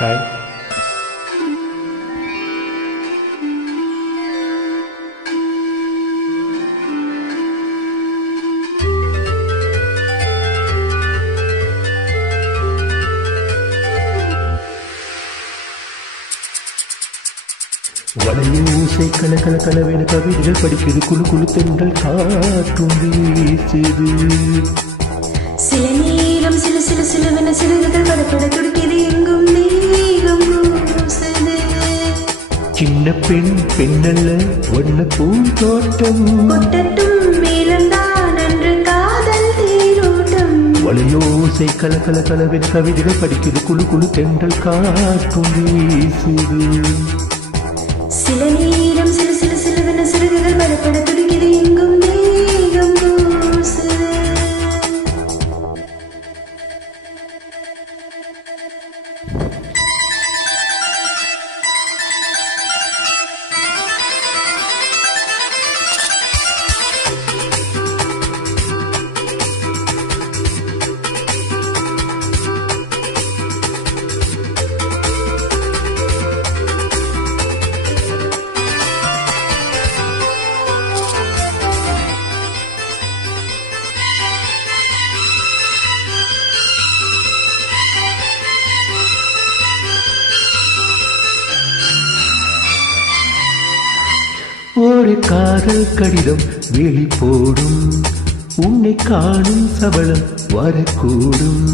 Hi. வளையோசை கல கல கலவென கவிதைகள் படிக்கிறது, குழு குழு தென்றல் காற்றும் வீசுது. சில நேரம் சில சில சிலவென சிறுகுகள் படப்பட துடிக்கிறது, எங்கும் மேகம் பூசுது. சின்ன பெண் பெண்ணல்ல வண்ண பூந்தோட்டம், கொட்டட்டும் மேலம்தான் அன்று காதல் தேரோட்டம். வளையோசை கல கல கலவென கவிதைகள் படிக்கிறது, குழு குழு தென்றல் காற்றும் வீசுது. சில நேரம் சில சில சிலவென சிறுகுகள் படப்பட துடிக்கிறது, எங்கும் மேகம் பூசுது. ஒரு காதல் கடிதம் வெளி போடும், உன்னை காணும் சபலம் வரக்கூடும்.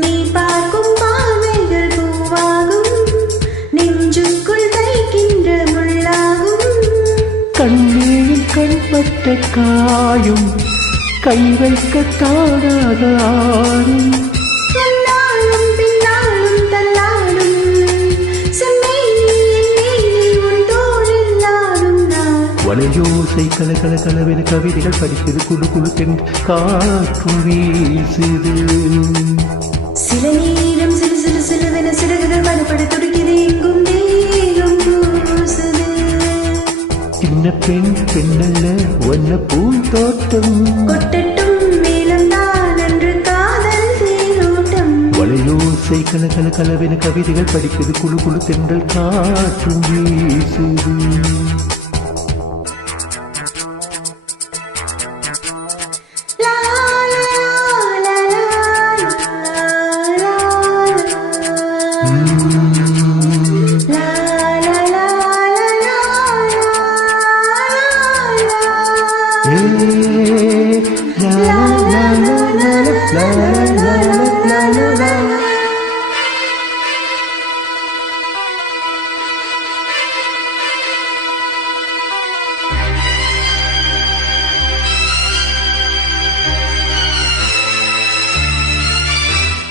நீ பார்க்கும் பார்வைகள் பூவாகும், நெஞ்சுக்குள் தைக்கின்ற முள்ளாகும். கண்ணீரில் கண்பட்ட காயும் கை வைக்க தாடாத ஆடும். முன்னாலும் பின்னாலும் தள்ளாடும், வளையோசை கல கல கலவென கவிதைகள் படிக்கிறது, குழு குழு தென் காற்றும் வீசுது. சில நேரம் சிறு சிறு சிலுவென சிறகுகள் படப்பட துடிக்கிறது, எங்கும் மேகம் பூசுது. சின்ன பெண் பெண்ணல்ல வண்ண பூந்தோட்டம், கொட்டட்டும் மேலம்தான் அன்று காதல் தேரோட்டம். வளையோசை கல கல கலவென கவிதைகள் படிக்கிறது, குழு குழு தென்றல் காற்றும் வீசுது.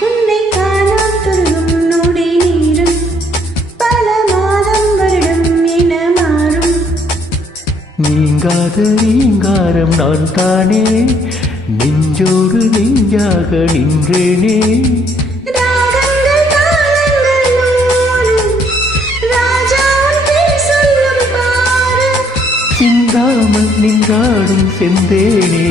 உன்னை காணாத்துருகும் நொடி நீரும் பல மாதம் வருடம் என மாறும். நீங்காத நீங்காரம் நான் தானே, நெஞ்சோடு நெஞ்சாக நின்றேனே. ராகங்கள் தாளங்கள் நூறு, ராஜாவின் பேர் சொல்லும் பாரு. சிந்தாமல் நின்றாடும் செந்தேனே,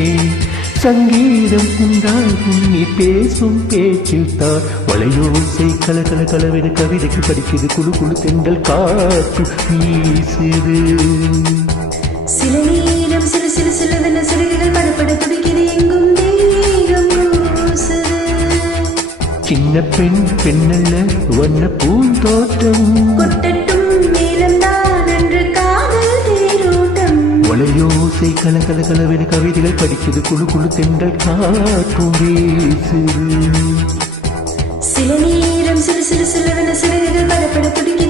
சங்கீதம் உண்டாகும் நீ பேசும் பேச்சில் தான். வளையோசை கல கல கலவென கவிதைக்கு படிக்கிறது, குழு குழு தென்றல் காற்று வீசுது. சில நேரம் சிறு சிறு சிலுவென சிறுகுகள் படப்பட துடிக்கிறது, எங்கும் மேகம் பூசுது. சின்ன பெண் பெண்ணல்ல வண்ண பூந்தோட்டம், கொட்டட்டும் மேலம்தான் அன்று காதல் தேரோட்டம். வளையோசை கல கல கலவென கவிதைகள் படிக்கிறது, குழு குழு தென்றல் காற்றும் வீசுது. சில நேரம் சிறு சிறு சிலுவென சிறுகுகள் படப்பட துடிக்கிறது,